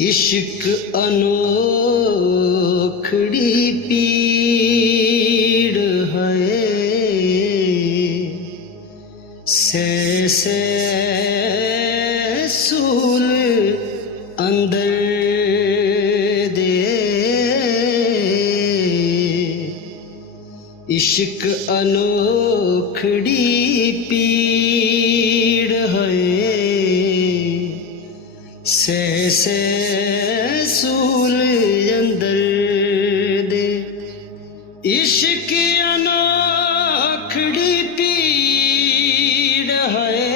इश्क अनोखड़ी पीड़ है, से सूल अंदर दे। इश्क अनोखड़ी पीड़ है, से सूल अंदर दे। इश्क अनोखड़ी पीड़ है,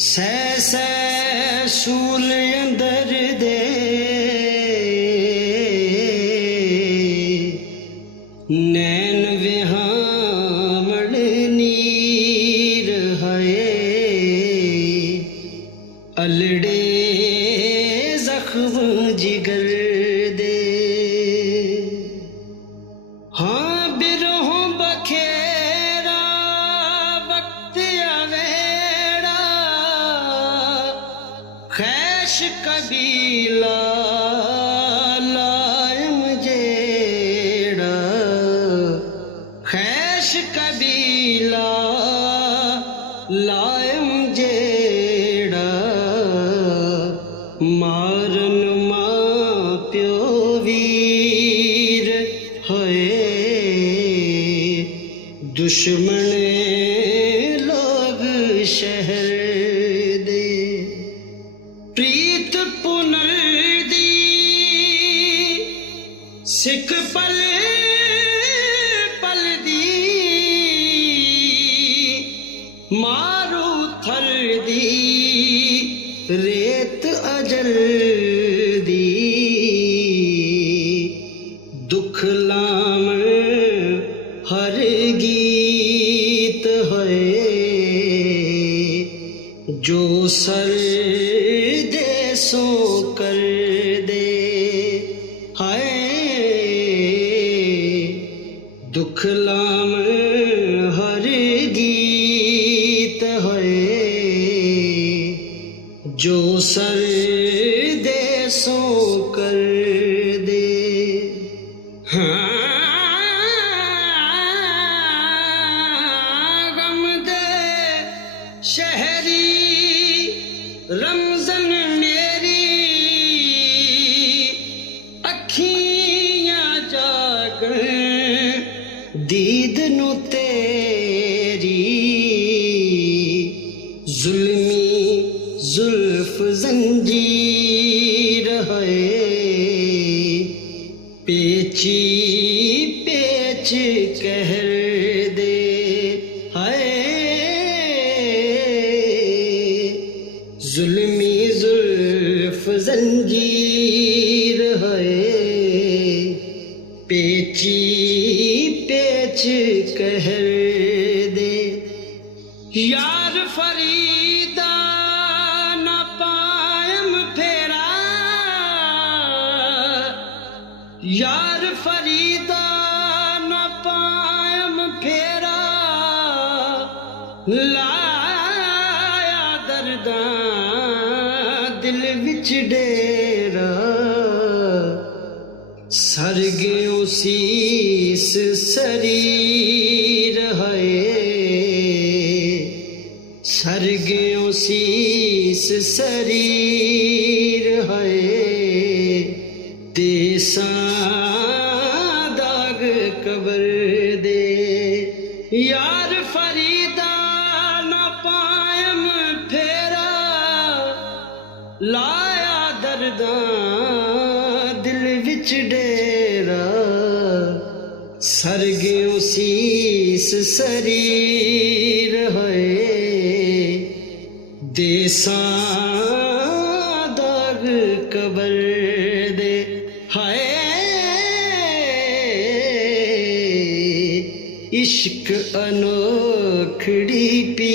से सूल अंदर दे। नैन विहामण नीर है, अलड़े जख्म जिगर दे। हाँ बिरहों बखेरा वक्त आवेड़ा, खैश कबीला लायम जेड़ा। खैश कबीला लायम जेड़ा, मारन मां प्यो वीर है। दुश्मन लोग शहर दे। प्रीत पुनर दी सिख पल पल दी, मारू थल दी रेत अजल दी। दुख लामण हर गीत है, जो सर देसों कर दे। हाय दुख लामण हर गीत है, जो सर देसों कर दे। हाँ गम दे शहरी रमज़न मेरी, अखियां जागण दीद नू तेरी। जुल्मी जुल्फ जंजीर है, पेची पेच कहर दे। हाय जुल्मी जुल्फ जंजीर है, पेची पेच कहर दे। यार फरीदा न पायम फेरा, यार फरीदा न पायम फेरा। लाया दर्दां दिल विच डेरा, सरगियों सीस शरीर है। सरगियों शीस शरीर है, देसां दाग कबर दे। यार फरीदा न पायम फेरा, लाया दर्दां दिल विच डेरा। सरगियों शीस शरीर है, देसां दाग कबर दे। हाय इश्क अनोखड़ी पी